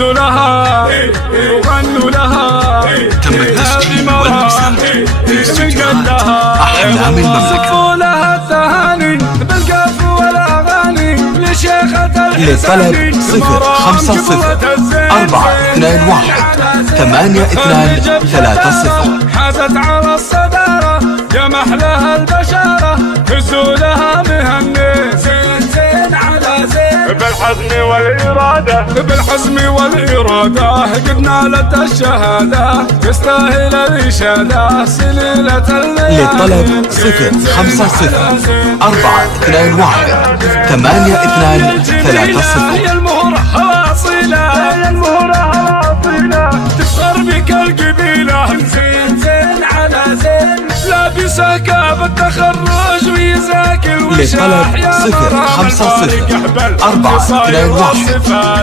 هزوا لها وغنوا لها. تم التسجيل والمساج في استديوهات أحلام المملكة. صفوا لها التهاني بالقف والأغاني لشيخة للطلب 05421-82230. حازت على الصدارة يا محلاها البشارة. هزوا لها مهني زين زين على زين بالحزم والإرادة. بالحزم والإرادة قد نالت الشهادة يستاهل الإشادة سليلة الليالي. للطلب 050-421-82230. يا المهرة حاصلة يا المهرة حاصلة تكسر بك القبيلة. زين زين على زين لابسة كاب التخرج ويزاكي الوشاح. للطلب 050-421